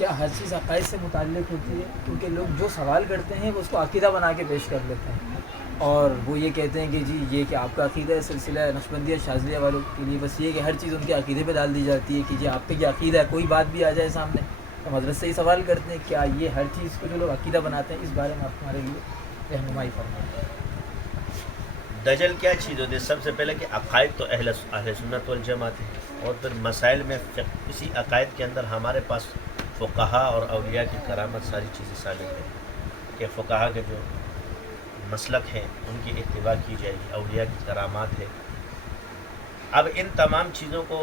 کیا ہر چیز عقائد سے متعلق ہوتی ہے؟ کیونکہ لوگ جو سوال کرتے ہیں وہ اس کو عقیدہ بنا کے پیش کر لیتے ہیں، اور وہ یہ کہتے ہیں کہ جی یہ کہ آپ کا عقیدہ ہے سلسلہ نقشبندیہ شاذلیہ والوں کے لیے بس یہ کہ ہر چیز ان کے عقیدے پہ ڈال دی جاتی ہے کہ جی آپ پہ یہ عقیدہ ہے، کوئی بات بھی آ جائے سامنے تو حضرت سے ہی سوال کرتے ہیں. کیا یہ ہر چیز کو جو لوگ عقیدہ بناتے ہیں اس بارے میں آپ ہمارے لیے رہنمائی فرمائیں؟ دجل کیا چیز ہوتی ہے؟ سب سے پہلے کہ عقائد تو اہل سنت والجماعت ہے، اور پھر مسائل میں اسی عقائد کے اندر ہمارے پاس فقہا اور اولیاء کی کرامت ساری چیزیں ثابت ہیں کہ فقہا کے جو مسلک ہیں ان کی اتباع کی جائے گی، اولیاء کی کرامات ہے. اب ان تمام چیزوں کو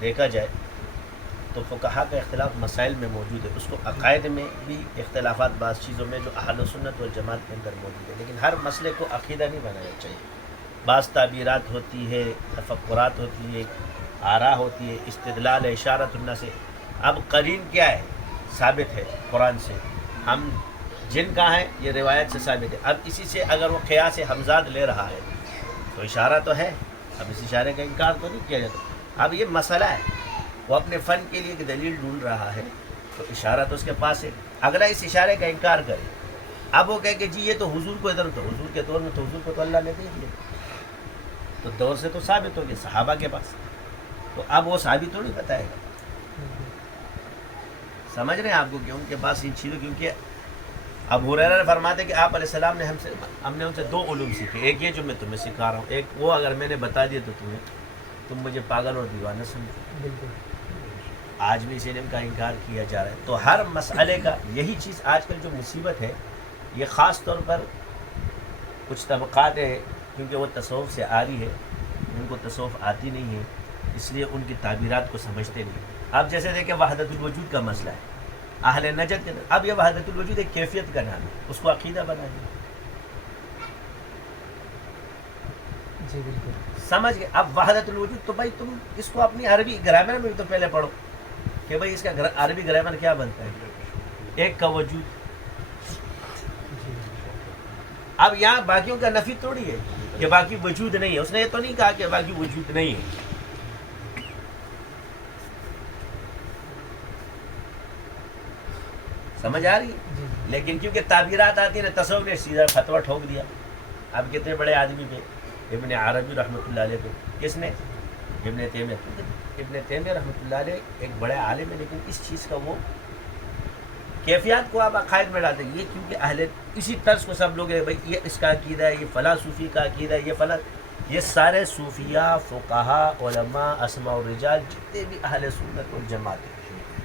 دیکھا جائے تو فقہا کا اختلاف مسائل میں موجود ہے، اس کو عقائد میں بھی اختلافات بعض چیزوں میں جو اہل سنت والجماعت کے اندر موجود ہے، لیکن ہر مسئلے کو عقیدہ نہیں بنانا چاہیے. بعض تعبیرات ہوتی ہے، تفکرات ہوتی ہے، آراء ہوتی ہے، استدلال ہے، اشارت الناس سے. اب قرین کیا ہے؟ ثابت ہے قرآن سے. ہم جن کا ہیں یہ روایت سے ثابت ہے. اب اسی سے اگر وہ قیاس حمزاد لے رہا ہے تو اشارہ تو ہے، اب اس اشارے کا انکار تو نہیں کیا جاتا. اب یہ مسئلہ ہے، وہ اپنے فن کے لیے ایک دلیل ڈھونڈ رہا ہے تو اشارہ تو اس کے پاس ہے. اگلا اس اشارے کا انکار کرے، اب وہ کہے کہ جی یہ تو حضور کو ادھر، تو حضور کے دور میں تو حضور کو تو اللہ نے دیکھ لیا، تو دور سے تو ثابت ہو گیا صحابہ کے پاس، تو اب وہ ثابت تھوڑی بتائے گا. سمجھ رہے ہیں آپ کو کہ ان کے پاس ان چیزوں، کیونکہ ابو ہریرہ فرماتے ہیں کہ آپ علیہ السلام نے ہم نے ان سے دو علوم سیکھے، ایک یہ جو میں تمہیں سکھا رہا ہوں، ایک وہ اگر میں نے بتا دیا تو تم مجھے پاگل اور دیوانہ سمجھو. آج بھی اس علم کا انکار کیا جا رہا ہے. تو ہر مسئلے کا یہی چیز آج کل جو مصیبت ہے، یہ خاص طور پر کچھ طبقات ہیں کیونکہ وہ تصوف سے آ رہی ہے، ان کو تصوف آتی نہیں ہے، اس لیے ان کی تعبیرات کو سمجھتے نہیں. اب جیسے دیکھیں وحدت الوجود کا مسئلہ ہے اہل نجد کے اندر، اب یہ وحدت الوجود ایک کیفیت کا نام ہے، اس کو عقیدہ بنا دیا. جی بالکل سمجھ گئے؟ اب وحدت الوجود تو بھائی تم اس کو اپنی عربی گرامر میں تو پہلے پڑھو کہ بھائی اس کا عربی گرامر کیا بنتا ہے، ایک کا وجود. اب یہاں باقیوں کا نفی توڑی ہے کہ باقی وجود نہیں ہے، اس نے یہ تو نہیں کہا کہ باقی وجود نہیں ہے. سمجھ آ رہی ہے؟ لیکن کیونکہ تعبیرات آتی ہیں نا، تصوف نے سیدھا فتویٰ ٹھوک دیا. اب کتنے بڑے آدمی پہ ابن عربی رحمۃ اللہ علیہ کو، کس نے؟ ابن تیمیہ. ابن تیمیہ رحمۃ اللہ علیہ ایک بڑے عالم ہے، لیکن اس چیز کا وہ کیفیات کو آپ عقائد میں ڈالتے ہیں. یہ کیونکہ اہل اسی طرز کو سب لوگ ہیں بھائی یہ اس کا عقیدہ ہے، یہ فلاں صوفی کا عقیدہ ہے، یہ فلاں، یہ سارے صوفیاء، فقہا، علماء، اسماء الرجال جتنے بھی اہل سنت والجماعت ہیں،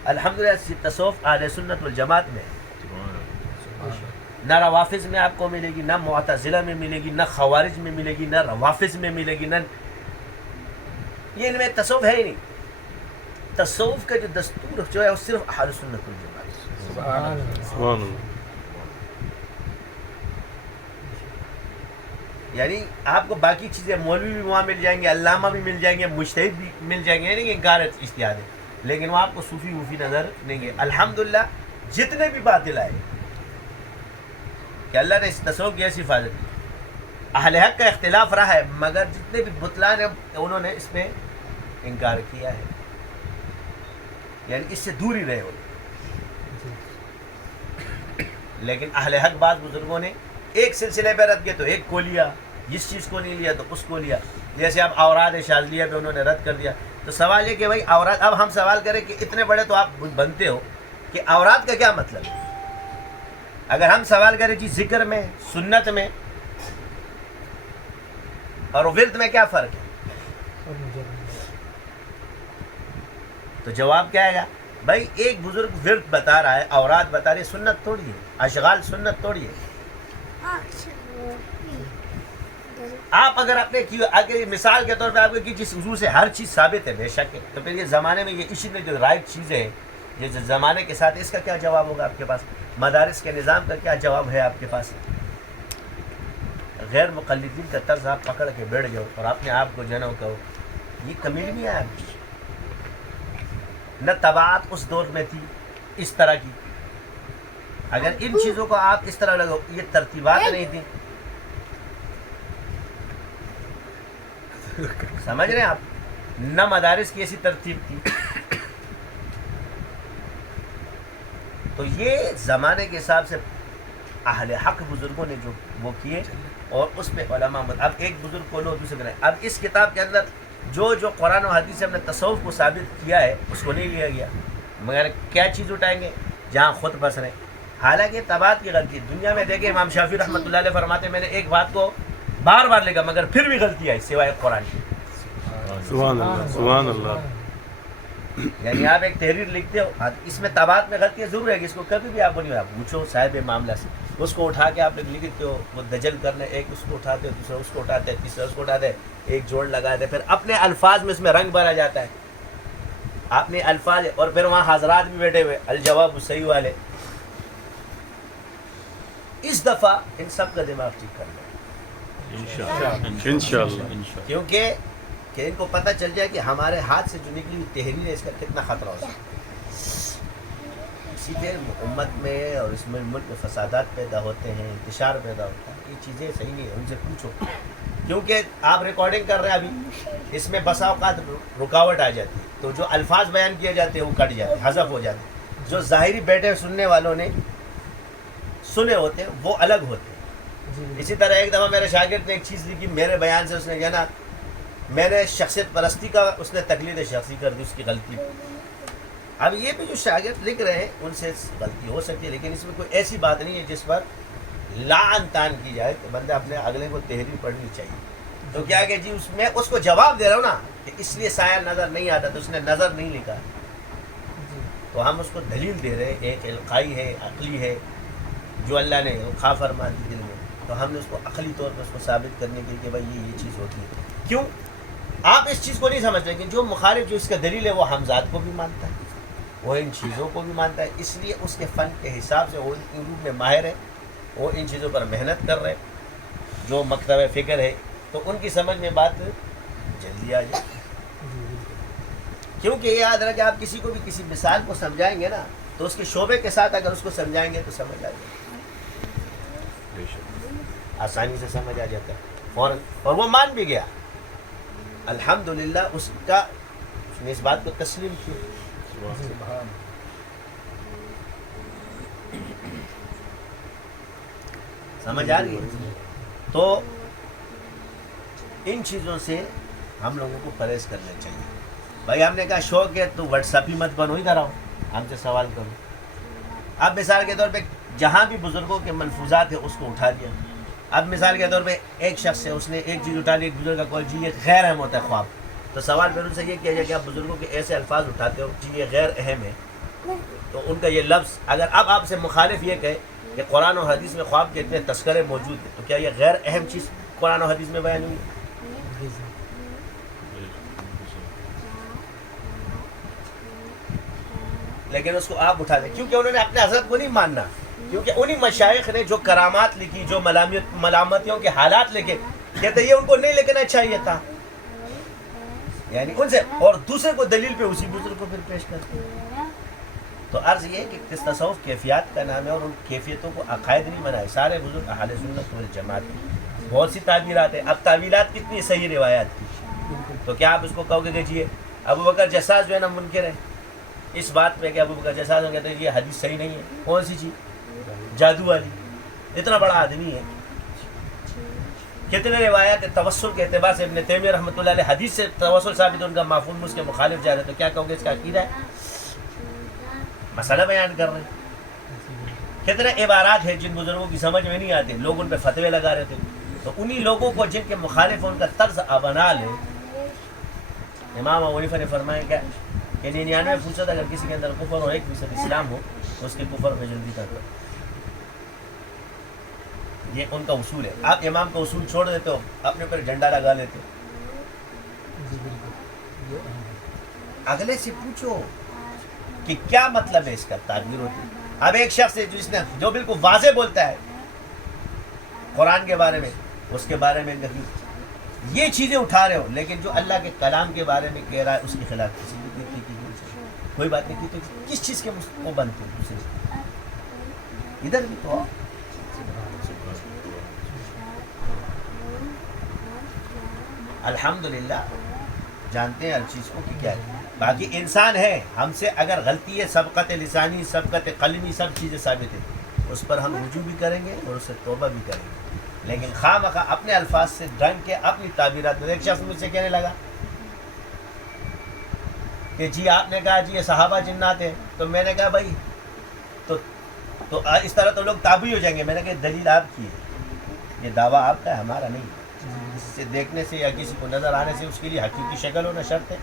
الحمدللہ تصوف اہل سنت والجماعت میں ہے. نہ روافظ میں آپ کو ملے گی، نہ معتزلہ میں ملے گی، نہ خوارج میں ملے گی، نہ روافظ میں ملے گی، نہ یہ ان میں تصوف ہے ہی نہیں. تصوف کا جو دستور جو ہے وہ صرف اہل سنت والجماعت ہے. سبحان اللہ. یعنی آپ کو باقی چیزیں مولوی بھی وہاں مل جائیں گے، علامہ بھی مل جائیں گے، مجتہد بھی مل جائیں گے، یعنی انکار اجتہاد ہے، لیکن وہاں آپ کو صوفی ووفی نظر نہیں ہے. الحمدللہ جتنے بھی باطل آئے کہ اللہ نے اس تصوف کی ایسی حفاظت کی. اہل حق کا اختلاف رہا ہے، مگر جتنے بھی بطلان ہیں انہوں نے اس پہ انکار کیا ہے، یعنی اس سے دور ہی رہے ہو. لیکن اہل حق بعض بزرگوں نے ایک سلسلے پہ رد کیا تو ایک کو لیا، جس چیز کو نہیں لیا تو اس کو لیا. جیسے اب اوراد شاذلیہ پہ انہوں نے رد کر دیا. تو سوال یہ کہ بھائی اوراد، اب ہم سوال کریں کہ اتنے بڑے تو آپ بنتے ہو کہ اوراد کا کیا مطلب ہے؟ اگر ہم سوال کریں جی ذکر میں، سنت میں اور ورد میں کیا فرق ہے، تو جواب کیا آئے گا؟ بھائی ایک بزرگ ورد بتا رہا ہے، اوراد بتا رہی ہے، سنت توڑی ہے، اشغال سنت توڑی ہے. آپ اگر اپنے اگر مثال کے طور پہ آپ کو جس حضور سے ہر چیز ثابت ہے، بے شک ہے، تو پھر یہ زمانے میں یہ اسی میں جو رائٹ چیزیں ہیں، یہ زمانے کے ساتھ اس کا کیا جواب ہوگا آپ کے پاس؟ مدارس کے نظام کا کیا جواب ہے آپ کے پاس؟ غیر مقلدین کا طرز آپ پکڑ کے بیٹھ جاؤ اور اپنے آپ کو جنو کہو، یہ کمیل نہیں ہے آپ کی. نہ طباعت اس دور میں تھی اس طرح کی. اگر ان چیزوں کو آپ اس طرح لگو، یہ ترتیبات نہیں تھی. سمجھ رہے ہیں آپ؟ نہ مدارس کی ایسی ترتیب تھی. تو یہ زمانے کے حساب سے اہل حق بزرگوں نے جو وہ کیے اور اس پہ علماء اب ایک بزرگ کو لو دوسرے کو. اب اس کتاب کے اندر جو قرآن و حدیث سے ہم نے تصوف کو ثابت کیا ہے اس کو نہیں لیا گیا، مگر کیا چیز اٹھائیں گے جہاں خود بس رہے. حالانکہ طبعات کی غلطی دنیا میں دیکھیں، امام شافعی رحمۃ اللہ علیہ فرماتے ہیں میں نے ایک بات کو بار بار لکھا مگر پھر بھی غلطی آئی سوائے قرآن کی. سبحان اللہ سبحان اللہ. یعنی آپ ایک تحریر لکھتے ہو، اس میں طبعات میں غلطیاں ضرور ہے کہ اس کو کبھی بھی آپ کو نہیں ہوا، پوچھو صاحب معاملہ سے، اس کو اٹھا کے آپ لکھتے ہو، وہ دجل کرنے ایک اس کو اٹھاتے ہو، دوسرا اس کو اٹھاتے ہیں، تیسرا اس کو اٹھاتے ہیں، ایک جوڑ لگاتے ہیں، پھر اپنے الفاظ میں اس میں رنگ بھرا جاتا ہے. اپنے الفاظ اور پھر وہاں حضرات بھی بیٹھے ہوئے الجواب الصحیح والے. اس دفعہ ان سب کا دماغ ٹھیک کرنا ہے انشاءاللہ. کیونکہ کہ ان کو پتہ چل جائے کہ ہمارے ہاتھ سے جو نکلی ہوئی تحریر ہے اس کا کتنا خطرہ ہوتا ہے. اسی لیے امت میں اور اس میں ملک میں فسادات پیدا ہوتے ہیں، انتشار پیدا ہوتا ہے. یہ چیزیں صحیح نہیں ہیں، ان سے پوچھو. کیونکہ آپ ریکارڈنگ کر رہے ہیں ابھی، اس میں بسا اوقات رکاوٹ آ جاتی ہے، تو جو الفاظ بیان کیے جاتے ہیں وہ کٹ جاتے ہیں، حذف ہو جاتے ہیں. جو ظاہری بیٹھے سننے والوں نے سنے ہوتے ہیں وہ الگ ہوتے ہیں. اسی طرح ایک دفعہ میرے شاگرد نے ایک چیز لکھی میرے بیان سے، اس نے کہا نا میں نے شخصیت پرستی کا اس نے تقلید شخصی کر دی، اس کی غلطی. اب یہ بھی جو شاگرد لکھ رہے ہیں ان سے غلطی ہو سکتی ہے، لیکن اس میں کوئی ایسی بات نہیں ہے جس پر لعن تان کی جائے. تو بندہ اپنے اگلے کو تحریر پڑھنی چاہیے. تو کیا کہ جی اس میں اس کو جواب دے رہا ہوں نا کہ اس لیے سایہ نظر نہیں آتا، تو اس نے نظر نہیں لکھا، تو ہم اس کو دلیل دے رہے ہیں. ایک القائی ہے، عقلی ہے، جو اللہ نے خواہ فرما دی دل میں، تو ہم نے اس کو عقلی طور پر اس کو ثابت کرنے کے لیے کہ بھائی یہ چیز ہوتی ہے. کیوں آپ اس چیز کو نہیں سمجھتے کہ جو مخالف جو اس کا دلیل ہے وہ حمزات کو بھی مانتا ہے، وہ ان چیزوں کو بھی مانتا ہے. اس لیے اس کے فن کے حساب سے وہ ان علوم میں ماہر ہے، وہ ان چیزوں پر محنت کر رہے ہیں. جو مکتب فکر ہے تو ان کی سمجھ میں بات جلدی آ جائے. کیونکہ یہ یاد رکھیں آپ کسی کو بھی کسی مثال کو سمجھائیں گے نا تو اس کے شعبے کے ساتھ اگر اس کو سمجھائیں گے تو سمجھ آ جائے، آسانی سے سمجھ آ جاتا ہے فوراً. اور وہ مان بھی گیا الحمدللہ، اس نے اس بات کو تسلیم کیا. سمجھ آ رہی ہے؟ تو ان چیزوں سے ہم لوگوں کو پرہیز کرنا چاہیے. بھائی ہم نے کہا شوق ہے تو واٹس ایپ ہی مت بنو، ادھر آؤ ہم سے سوال کرو. اب مثال کے طور پہ جہاں بھی بزرگوں کے ملفوظات ہیں اس کو اٹھا لیا. اب مثال کے طور پہ ایک شخص ہے، اس نے ایک چیز اٹھا لی، ایک بزرگ کا کال جی یہ غیر اہم ہوتا ہے خواب. تو سوال پھر ان سے یہ کیا جائے کہ آپ بزرگوں کے ایسے الفاظ اٹھاتے ہو جی یہ غیر اہم ہے، تو ان کا یہ لفظ اگر اب آپ سے مخالف یہ کہے کہ قرآن و حدیث میں خواب کے اتنے تذکرے موجود ہیں، تو کیا یہ غیر اہم چیز قرآن و حدیث میں بیان ہوئی؟ لیکن اس کو آپ اٹھا دیں کیونکہ انہوں نے اپنے حضرت کو نہیں ماننا. کیونکہ انہی مشائخ نے جو کرامات لکھی، جو ملامتیوں کے حالات لکھے، کہتے یہ ان کو نہیں لکھنا چاہیے تھا. یعنی ان سے اور دوسرے کو دلیل پہ اسی بزرگ کو پھر پیش کرتے ہیں. تو عرض یہ ہے کہ تصوف کیفیات کا نام ہے اور ان کیفیتوں کو عقائد نہیں بنائے. سارے بزرگ اہل سنت والجماعت ہیں. بہت سی تعبیرات ہیں. اب تعویلات کتنی صحیح روایات کی، تو کیا آپ اس کو کہو گے کہ جی ابو بکر جساس جو ہے نا منکر ہے اس بات پہ کہ ابو بکر جساس کہتے ہیں یہ حدیث صحیح نہیں ہے. کون سی چیز؟ جادو والی. اتنا بڑا آدمی ہے، کتنے روایات توسل کے اعتبار سے ابن تیمیہ رحمۃ اللہ علیہ حدیث سے توسل ثابت، ان کا مفہوم اس کے مخالف جا رہے، تو کیا کہو گے اس کا عقیدہ ہے؟ مسئلہ بیان کر رہے ہیں. کتنے عبارات ہیں جن بزرگوں کی سمجھ میں نہیں آتے، لوگ ان پہ فتوے لگا رہے تھے. تو انہی لوگوں کو جن کے مخالف ان کا طرز ابنا لے. امام ابو حنیفہ نے فرمایا کیا کہ 99% اگر کسی کے اندر کفر ہو 1% اسلام ہو تو اس کے کفر میں جلدی کر دو. یہ ان کا اصول ہے. آپ امام کا اصول چھوڑ دیتے ہو، اپنے اوپر جھنڈا لگا لیتے ہو. اگلے سے پوچھو کہ کیا مطلب ہے اس کا، تعبیر ہوتی ہے. اب ایک شخص ہے جس نے جو بالکل واضح بولتا ہے قرآن کے بارے میں، اس کے بارے میں یہ چیزیں اٹھا رہے ہو، لیکن جو اللہ کے کلام کے بارے میں کہہ رہا ہے اس کے خلاف کسی بھی کوئی بات نہیں کی، تو کس چیز کے وہ بنتے ہیں دوسرے سے؟ ادھر بھی تو الحمدللہ جانتے ہیں ہر چیز کو کہ کیا ہے. باقی انسان ہے، ہم سے اگر غلطی ہے، سبقت لسانی سبقت قلمی سب چیزیں ثابت ہیں، اس پر ہم رجوع بھی کریں گے اور اس سے توبہ بھی کریں گے، لیکن خواہ مخواہ اپنے الفاظ سے ڈھنگ کے اپنی تعبیرات میں. ایک شخص مجھ سے کہنے لگا کہ جی آپ نے کہا جی یہ صحابہ جنات ہیں، تو میں نے کہا بھائی تو اس طرح تو لوگ تابعی ہو جائیں گے. میں نے کہا دلیل آپ کی ہے، یہ دعویٰ آپ کا ہے، ہمارا نہیں. کسی سے دیکھنے سے یا کسی کو نظر آنے سے اس کے لیے حقیقی شکل ہونا شرط ہے،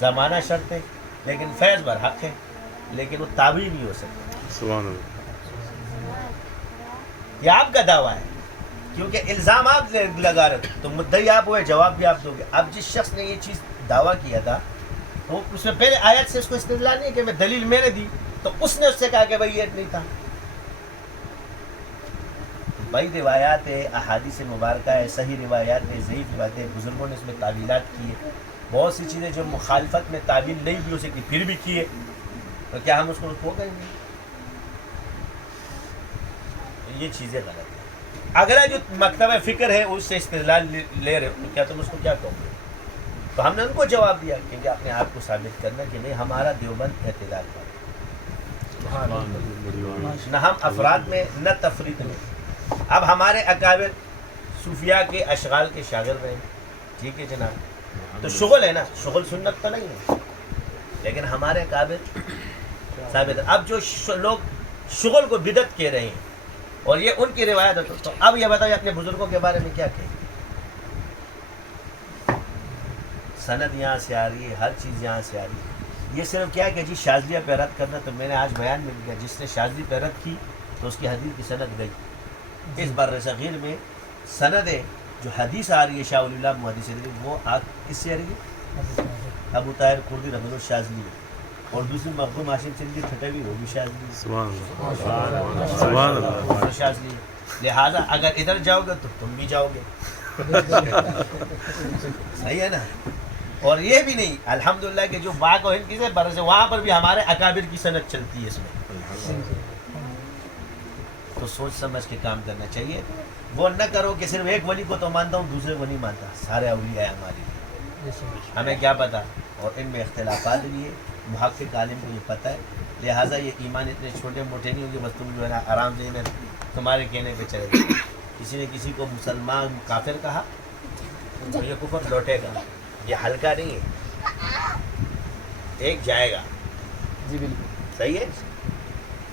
زمانہ شرط ہے، لیکن فیض بر حق ہے، لیکن وہ تابعی نہیں ہو سکتے. سبحان اللہ. یہ آپ کا دعویٰ ہے، کیونکہ الزام آپ لگا رہے تھے تو مدعی آپ ہوئے، جواب بھی آپ دو گے. اب جس شخص نے یہ چیز دعویٰ کیا تھا تو اس میں پہلے آیت سے اس کو استدلال نہیں کہ میں دلیل میں نے دی، تو اس نے اس سے کہا کہ بھائی یہ نہیں تھا. بھائی روایات ہے، احادیث مبارکہ ہے، صحیح روایات ہے، ضعیف روایات ہے، بزرگوں نے اس میں تعویلات کی ہے، بہت سی چیزیں جو مخالفت میں تعویل نہیں بھی ہو سکتی پھر بھی کی ہے، تو کیا ہم اس کو رسوا کریں گے؟ یہ چیزیں غلط ہیں. اگر جو مکتبہ فکر ہے اس سے استدلال لے رہے ہو تو کیا تم اس کو کیا کہو گے؟ تو ہم نے ان کو جواب دیا کہ اپنے آپ کو ثابت کرنا کہ نہیں، ہمارا دیوبند اعتدال پر، نہ ہم افراد میں نہ تفرید میں. اب ہمارے اکابر صوفیاء کے اشغال کے شاگرد ہیں، ٹھیک ہے جناب، تو شغل ہے نا، شغل سنت تو نہیں ہے، لیکن ہمارے اکابر ثابت ہے. اب جو لوگ شغل کو بدعت کہہ رہے ہیں اور یہ ان کی روایت ہے، تو اب یہ بتائیے اپنے بزرگوں کے بارے میں کیا کہیں؟ سند یہاں سے آ رہی ہے، ہر چیز یہاں سے آ رہی ہے. یہ صرف کیا ہے کہ جی شاذلیہ پہ رد کرنا، تو میں نے آج بیان میں لکھا جس نے شاذلی پہ رد کی تو اس کی حدیث کی سند گئی. اس بر صغیر میں سند ہے جو حدیث آ رہی ہے شاہ ولی اللہ محدث علی، وہ کس سے آ رہی ہے؟ ابو طاہر کردی رحمۃ اللہ شاذلی ہے، اور دوسری مخدوم ہاشم سندھی ٹھٹوی، وہ بھی شاذلی ہے. سبحان اللہ. سبحان اللہ. وہ شاذلی ہے. لہٰذا اگر ادھر جاؤ گے تو تم بھی جاؤ گے. صحیح ہے نا؟ اور یہ بھی نہیں، الحمدللہ کہ جو باغ و ہند کی سے برس ہے وہاں پر بھی ہمارے اکابر کی سند چلتی ہے اس میں. تو سوچ سمجھ کے کام کرنا چاہیے. وہ نہ کرو کہ صرف ایک ولی کو تو مانتا ہوں دوسرے کو نہیں مانتا. سارے اولیاء ہیں ہمارے لیے، ہمیں کیا پتہ، اور ان میں اختلافات بھی ہے، محقق عالم کو یہ پتہ ہے. لہٰذا یہ ایمان اتنے چھوٹے موٹے نہیں ہوں گے بس تم جو ہے نا آرام سے میں تمہارے کہنے پہ چلے گا. کسی نے کسی کو مسلمان کافر کہا تو یہ کفر لوٹے گا، یہ ہلکا نہیں ہے، ایک جائے گا. جی بالکل صحیح ہے.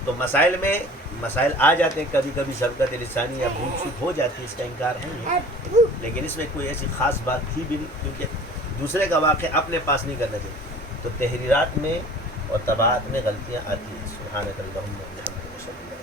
تو مسائل میں مسائل آ جاتے ہیں، کبھی کبھی سبقت لسانی یا بھول چوک ہو جاتی ہے، اس کا انکار نہیں ہے، لیکن اس میں کوئی ایسی خاص بات تھی بھی نہیں، کیونکہ دوسرے کا واقعہ اپنے پاس نہیں کرنا چاہیے. تو تحریرات میں اور طباعت میں غلطیاں آتی ہیں. سبحانک اللہم و بحمدک اشہد ان لا